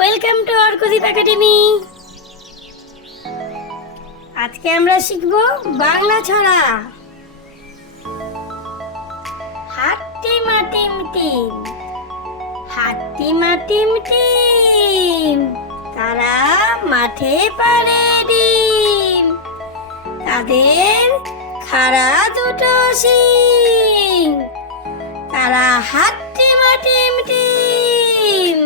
Welcome to Arkadeep academy. আজকে আমরা শিখব বাংলা ছড়া। হাট্টিমা টিম টিম, হাট্টিমা টিম টিম, তারা মাঠে পাড়ে ডিম। তাদের খাড়া দুটো শিং, তারা হাট্টিমা টিম টিম।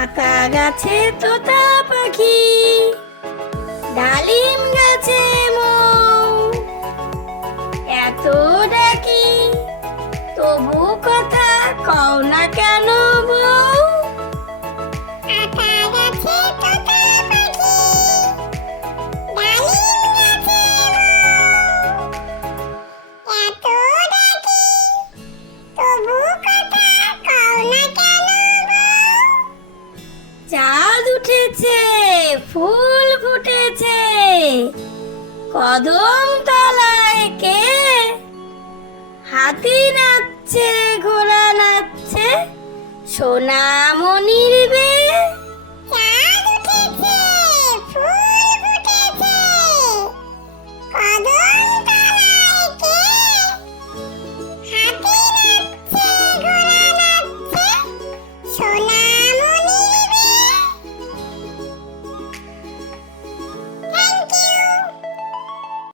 আতা গাছে তোতা পাখি, ডালিম গাছে মৌ, এত ডাকি তবু কথা কও না কেন বউ। আতা গাছে তোতা পাখি, ডালিম গাছে মৌ, এত ডাকি তবু কথা কও না কেন বউ। চাঁদ উঠেছে, ফুল ফুটেছে, কদম তলায় কে? হাতি নাচছে, ঘোড়া নাচছে, সোনামণির বে।